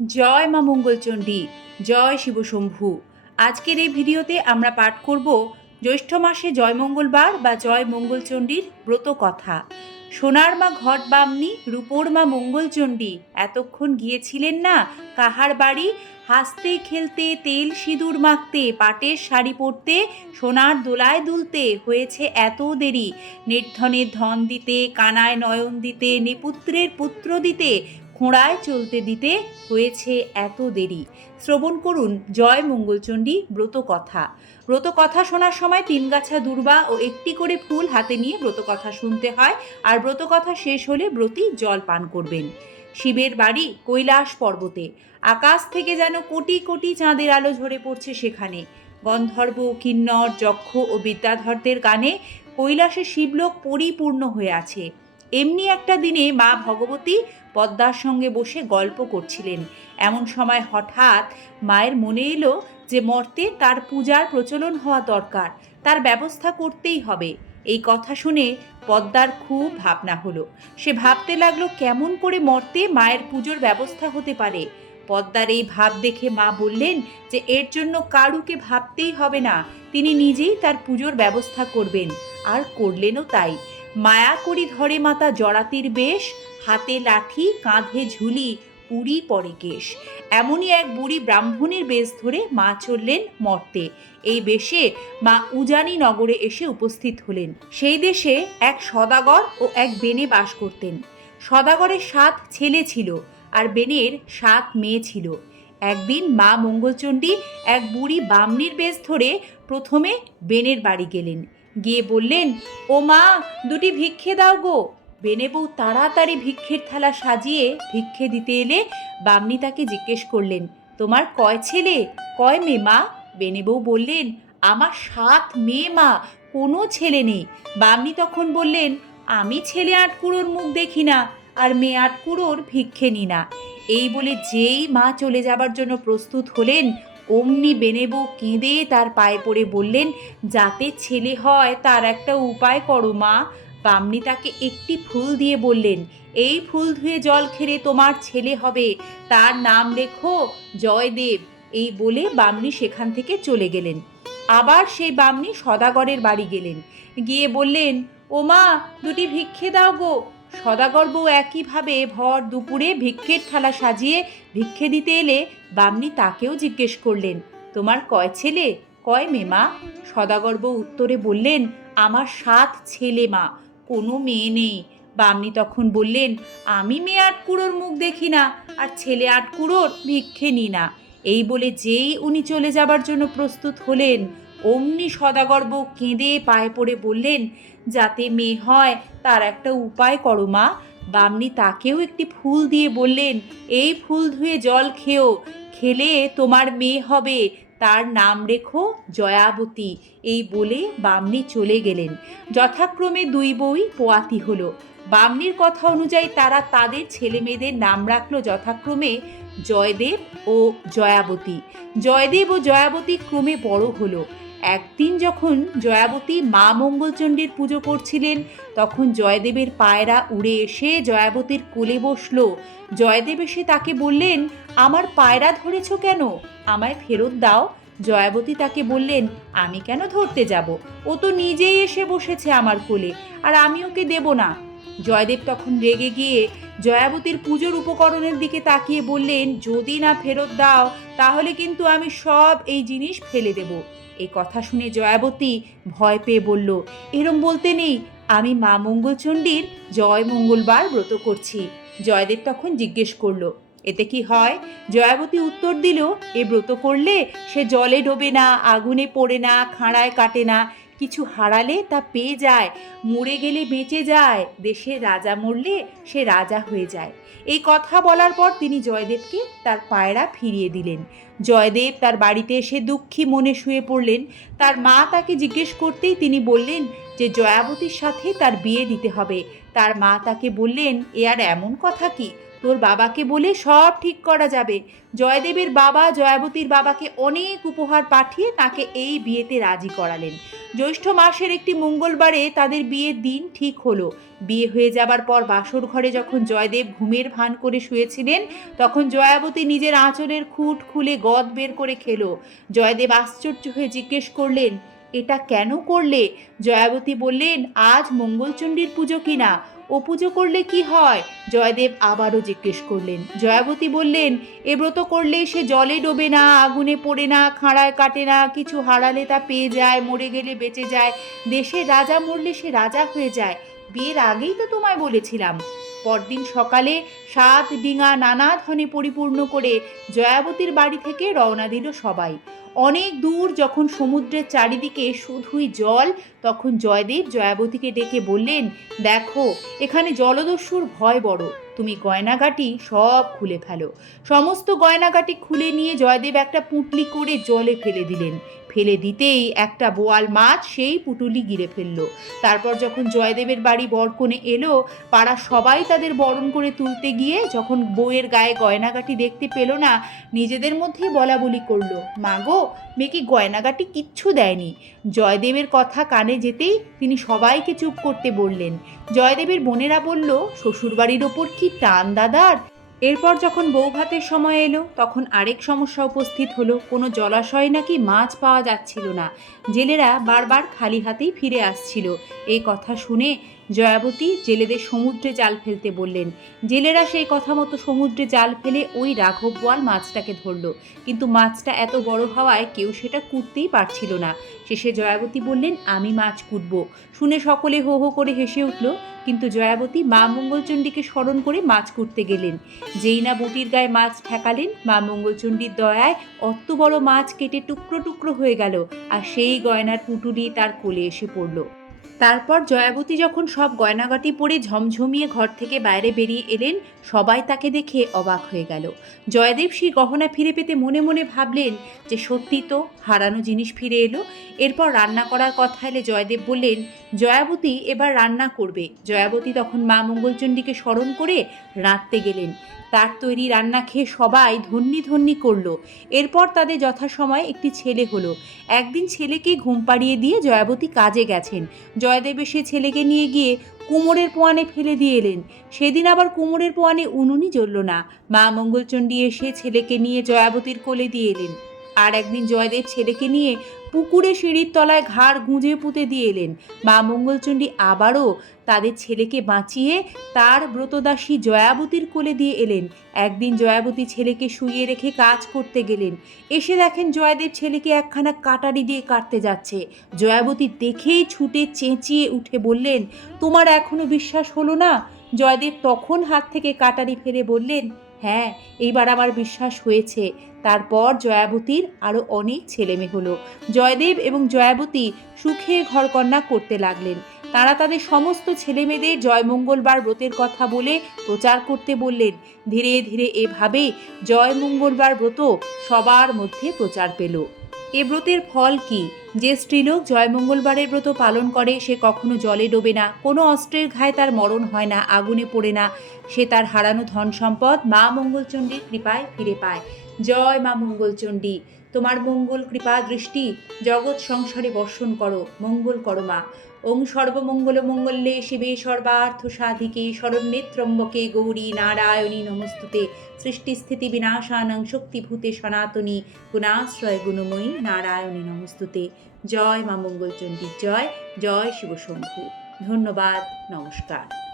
জয় মা মঙ্গলচণ্ডী, জয় শিবশম্ভু। আজকের এই ভিডিওতে আমরা পাঠ করব জ্যৈষ্ঠ মাসে জয় মঙ্গলবার বা জয় মঙ্গলচণ্ডীর ব্রত কথা। সোনার মা ঘট বামনি, রূপোর মা মঙ্গলচণ্ডী এতক্ষণ গিয়েছিলেন না কাহার বাড়ি, হাসতে খেলতে তেল সিঁদুর মাখতে, পাটের শাড়ি পরতে, সোনার দোলায় দুলতে হয়েছে এত দেরি। নির্ধনের ধন দিতে, কানায় নয়ন দিতে, নিপুত্রের পুত্র দিতে, খোঁড়ায় চলতে দিতে হয়েছে এত দেরি। শ্রবণ করুন জয় মঙ্গলচণ্ডী ব্রতকথা। ব্রতকথা শোনার সময় 3 গাছা দূর্বা ও একটি করে ফুল হাতে নিয়ে ব্রতকথা শুনতে হয়, আর ব্রতকথা শেষ হলে ব্রতী জল পান করবেন। শিবের বাড়ি কৈলাস পর্বতে, আকাশ থেকে যেন কোটি কোটি চাঁদের আলো ঝরে পড়ছে সেখানে। গন্ধর্ব, কিন্নর, যক্ষ ও বিদ্যাধরদের গানে কৈলাসে শিবলোক পরিপূর্ণ হয়ে আছে। এমনি একটা দিনে মা ভগবতী পদ্মার সঙ্গে বসে গল্প করছিলেন। এমন সময় হঠাৎ মায়ের মনে এলো যে মর্তে তার পূজার প্রচলন হওয়া দরকার, তার ব্যবস্থা করতেই হবে। এই কথা শুনে পদ্মার খুব ভাবনা হলো। সে ভাবতে লাগলো কেমন করে মর্তে মায়ের পুজোর ব্যবস্থা হতে পারে। পদ্মার এই ভাব দেখে মা বললেন যে এর জন্য কারুকে ভাবতেই হবে না, তিনি নিজেই তার পুজোর ব্যবস্থা করবেন। আর করলেনও তাই। মায়া করি ধরে মাতা জড়াতির বেশ, হাতে লাঠি কাঁধে ঝুলি, পুরী পরে কেশ। এমনই এক বুড়ি ব্রাহ্মণের বেশ ধরে মা চললেন মর্তে। এই বেশে মা উজানি নগরে এসে উপস্থিত হলেন। সেই দেশে এক সদাগর ও এক বেনে বাস করতেন। সদাগরের 7 ছেলে ছিল আর বেনের 7 মেয়ে ছিল। একদিন মা মঙ্গলচণ্ডী এক বুড়ি বামনির বেশ ধরে প্রথমে বেনের বাড়ি গেলেন। গিয়ে বললেন, ও মা, 2টি ভিক্ষে দাও গো। বেনে বউ তাড়াতাড়ি ভিক্ষের থালা সাজিয়ে ভিক্ষে দিতে এলে বামনি তাকে জিজ্ঞেস করলেন, তোমার কয় ছেলে কয় মেয়ে মা? বেনে বউ বললেন, আমার 7 মেয়ে মা, কোনো ছেলে নেই। বামনি তখন বললেন, আমি ছেলে 8 কুঁড়োর মুখ দেখি না, আর মেয়ে 8 কুঁড়োর ভিক্ষে নি না। এই বলে যেই মা চলে যাবার জন্য প্রস্তুত হলেন, অমনি বেনে বউ কেঁদে তার পায়ে পড়ে বললেন, যাতে ছেলে হয় তার একটা উপায় করো মা। বামনি তাকে একটি ফুল দিয়ে বললেন, এই ফুল ধুয়ে জল খেলে তোমার ছেলে হবে, তার নাম লেখো জয়দেব। এই বলে বামনি সেখান থেকে চলে গেলেন। আবার সেই বামনি সদাগরের বাড়ি গেলেন। গিয়ে বললেন, ও মা, 2টি ভিক্ষে দাও গো। সদাগর বউ একইভাবে ভর দুপুরে ভিক্ষের থালা সাজিয়ে ভিক্ষে দিতে এলে বামনি তাকেও জিজ্ঞেস করলেন, তোমার কয় ছেলে কয় মেয়ে মা? সদাগর বউ উত্তরে বললেন, আমার 7 ছেলে মা, কোনো মেয়ে নেই। বামনি তখন বললেন, আমি মেয়ে 8 কুঁড়োর মুখ দেখি না, আর ছেলে 8 কুঁড়োর ভিক্ষে নি না। এই বলে যেই উনি চলে যাবার জন্য প্রস্তুত হলেন, অমনি সদাগর বউ কেঁদে পায়ে পড়ে বললেন, যাতে মেয়ে হয় তার একটা উপায় করো মা। বামনি তাকেও একটি ফুল দিয়ে বললেন, এই ফুল ধুয়ে জল খেও, খেলে তোমার মেয়ে হবে, তার নাম রেখো জয়াবতী। এই বলে বামনি চলে গেলেন। যথাক্রমে 2 বউই পোয়াতি হলো। বামনির কথা অনুযায়ী তারা তাদের ছেলে মেয়েদের নাম রাখলো যথাক্রমে জয়দেব ও জয়াবতী। জয়দেব ও জয়াবতী ক্রমে বড় হলো। একদিন যখন জয়াবতী মা মঙ্গলচণ্ডীর পুজো করছিলেন, তখন জয়দেবের পায়রা উড়ে এসে জয়াবতীর কোলে বসলো। জয়দেব এসে তাকে বললেন, আমার পায়রা ধরেছ কেন? আমায় ফেরত দাও। জয়াবতী তাকে বললেন, আমি কেন ধরতে যাব? ও তো নিজেই এসে বসেছে আমার কোলে, আর আমি ওকে দেব না। জয়দেব তখন রেগে গিয়ে জয়াবতীর পুজোর উপকরণের দিকে তাকিয়ে বললেন, যদি না ফেরত দাও তাহলে কিন্তু আমি সব এই জিনিস ফেলে দেব। এই কথা শুনে জয়াবতী ভয় পেয়ে বলল, এরম বলতে নেই, আমি মা মঙ্গলচণ্ডীর জয় মঙ্গলবার ব্রত করছি। জয়দেব তখন জিজ্ঞেস করলো, এতে কি হয়? জয়াবতী উত্তর দিল, এ ব্রত করলে সে জলে ডোবে না, আগুনে পড়ে না, খাঁড়ায় কাটে না, কিছু হারালে তা পেয়ে যায়, মরে গেলে বেঁচে যায়, দেশের রাজা মরলে সে রাজা হয়ে যায়। এই কথা বলার পর তিনি জয়দেবকে তার পায়রা ফিরিয়ে দিলেন। জয়দেব তার বাড়িতে এসে দুঃখী মনে শুয়ে পড়লেন। তার মা তাকে জিজ্ঞেস করতেই তিনি বললেন যে জয়াবতীর সাথে তার বিয়ে দিতে হবে। তার মা তাকে বললেন, এ আর এমন কথা কি? তোর বাবাকে বলে সব ঠিক করা যাবে। জয়দেবের বাবা জয়াবতীর বাবাকে অনেক উপহার পাঠিয়ে তাকে এই বিয়েতে রাজি করালেন। জ্যৈষ্ঠ মাসের একটি মঙ্গলবারে তাদের বিয়ের দিন ঠিক হলো। বিয়ে হয়ে যাবার পর বাসর ঘরে যখন জয়দেব ঘুমের ভান করে শুয়েছিলেন, তখন জয়াবতী নিজের আঁচলের খুঁট খুলে গদ বের করে খেলো। জয়দেব আশ্চর্য হয়ে জিজ্ঞেস করলেন, এটা কেন করলে? জয়াবতী বললেন, আজ মঙ্গলচণ্ডীর পুজো কিনা, ও পুজো করলে কি হয়? জয়দেব আবারও জিজ্ঞেস করলেন। জয়াবতী বললেন, এ ব্রত করলে সে জলে ডোবে না, আগুনে পড়ে না, খাঁড়ায় কাটে না, কিছু হারালে তা পেয়ে যায়, মরে গেলে বেঁচে যায়, দেশের রাজা মরলে সে রাজা হয়ে যায়। বিয়ের আগেই তো তোমায় বলেছিলাম। পরদিন সকালে 7 ডিঙা নানা ধনে পরিপূর্ণ করে জয়াবতীর বাড়ি থেকে রওনা দিল সবাই। অনেক দূর যখন সমুদ্রের চারিদিকে শুধুই জল, তখন জয়দেব জয়াবতীকে ডেকে বললেন, দেখো এখানে জলদস্যুর ভয় বড়, তুমি গয়নাগাটি সব খুলে ফেলো। সমস্ত গয়নাগাটি খুলে নিয়ে জয়দেব একটা পুঁটলি করে জলে ফেলে দিলেন। ফেলে দিতেই একটা বোয়াল মাছ সেই পুঁটুলি গিলে ফেললো। তারপর যখন জয়দেবের বাড়ি বরকনে এলো, পাড়ার সবাই তাদের বরণ করে তুলতে গিয়ে যখন বউয়ের গায়ে গয়নাগাটি দেখতে পেল না, নিজেদের মধ্যেই বলা বলি করলো, মা গো, মেয়েকে গয়নাগাটি কিচ্ছু দেয়নি। জয়দেবের কথা কানে যেতেই তিনি সবাইকে চুপ করতে বললেন। জয়দেবের বোনেরা বলল, শ্বশুরবাড়ির ওপর কি টান দাদার। এরপর যখন বউ ভাতের সময় এলো, তখন আরেক সমস্যা উপস্থিত হলো। কোনো জলাশয়ে নাকি মাছ পাওয়া যাচ্ছিল না। জেলেরা বারবার খালি হাতেই ফিরে আসছিল। এই কথা শুনে জয়াবতী জেলেদের সমুদ্রে জাল ফেলতে বললেন। জেলেরা সেই কথা মতো সমুদ্রে জাল ফেলে ওই রাঘব বোয়াল মাছটাকে ধরলো, কিন্তু মাছটা এত বড় হওয়ায় কেউ সেটা কুটতেই পারছিল না। শেষে জয়াবতী বললেন, আমি মাছ কুটবো। শুনে সকলে হো হো করে হেসে উঠল, কিন্তু জয়াবতী মা মঙ্গলচণ্ডীকে স্মরণ করে মাছ কুটতে গেলেন। যেই না বটির গায়ে মাছ ঠেকালেন, মা মঙ্গলচণ্ডীর দয়ায় অত বড় মাছ কেটে টুকরো টুকরো হয়ে গেল, আর সেই গয়নার পুঁটুলি তার কোলে এসে পড়ল। তারপর জয়াবতী যখন সব গয়নাগাটি পরে ঝমঝমিয়ে ঘর থেকে বাইরে বেরিয়ে এলেন, সবাই তাকে দেখে অবাক হয়ে গেল। জয়দেব সেই গহনা ফিরে পেতে মনে মনে ভাবলেন যে সত্যি তো হারানো জিনিস ফিরে এলো। এরপর রান্না করার কথা এলে জয়দেব বললেন, জয়াবতী এবার রান্না করবে। জয়াবতী তখন মা মঙ্গলচণ্ডীকে স্মরণ করে রাঁধতে গেলেন। তার তৈরি রান্না খেয়ে সবাই ধন্যি ধন্যি করলো। এরপর তাদের যথাসময়ে একটি ছেলে হলো। একদিন ছেলেকে ঘুম পাড়িয়ে দিয়ে জয়াবতী কাজে গেছেন। জয়দেব সে ছেলেকে নিয়ে গিয়ে কুমোরের পোয়ানে ফেলে দিয়ে এলেন। সেদিন আবার কুমোরের পোয়ানে উনুনই জ্বলল না। মা মঙ্গলচণ্ডী এসে ছেলেকে নিয়ে জয়াবতীর কোলে দিয়ে এলেন। আর একদিন জয়দেব ছেলেকে নিয়ে পুকুরে সিঁড়ির তলায় ঘাড় গুঁজে পুঁতে দিয়ে এলেন। মা মঙ্গলচণ্ডী আবারও তাদের ছেলেকে বাঁচিয়ে তার ব্রতদাসী জয়াবতীর কোলে দিয়ে এলেন। একদিন জয়াবতী ছেলেকে শুইয়ে রেখে কাজ করতে গেলেন। এসে দেখেন জয়দেব ছেলেকে একখানা কাটারি দিয়ে কাটতে যাচ্ছে। জয়াবতী দেখেই ছুটে চেঁচিয়ে উঠে বললেন, তোমার এখনো বিশ্বাস হলো না? জয়দেব তখন হাত থেকে কাটারি ফেলে বললেন, হ্যাঁ, এইবার আমার বিশ্বাস হয়েছে। তারপর জয়াবতীর আরও অনেক ছেলেমেয়ে হলো। জয়দেব এবং জয়াবতী সুখে ঘরকন্যা করতে লাগলেন। তারা তাদের সমস্ত ছেলেমেয়েদের জয়মঙ্গলবার ব্রতের কথা বলে প্রচার করতে বললেন। ধীরে ধীরে এভাবে জয়মঙ্গলবার ব্রত সবার মধ্যে প্রচার পেল। এ ব্রতের ফল কি? যে স্ত্রীলোক জয়মঙ্গলবারের ব্রত পালন করে সে কখনো জলে ডোবে না, কোনো অস্ত্রের ঘায়ে তার মরণ হয় না, আগুনে পড়ে না। সে তার হারানো ধন সম্পদ মা মঙ্গলচণ্ডীর কৃপায় ফিরে পায়। জয় মা মঙ্গলচণ্ডী, তোমার মঙ্গল কৃপা দৃষ্টি জগৎ সংসারে বর্ষণ করো, মঙ্গল করো মা। ওং সর্বমঙ্গল মঙ্গলে শিবে সর্বার্থ সাধিকে শরণ্যে ত্র্যম্বকে গৌরী নারায়ণী নমস্তুতে। সৃষ্টিস্থিতি বিনাশানং শক্তিভূতে সনাতনী গুণাশ্রয় গুণময়ী নারায়ণী নমস্তুতে। জয় মা মঙ্গলচণ্ডী জয়। জয় শিবশম্ভু। ধন্যবাদ। নমস্কার।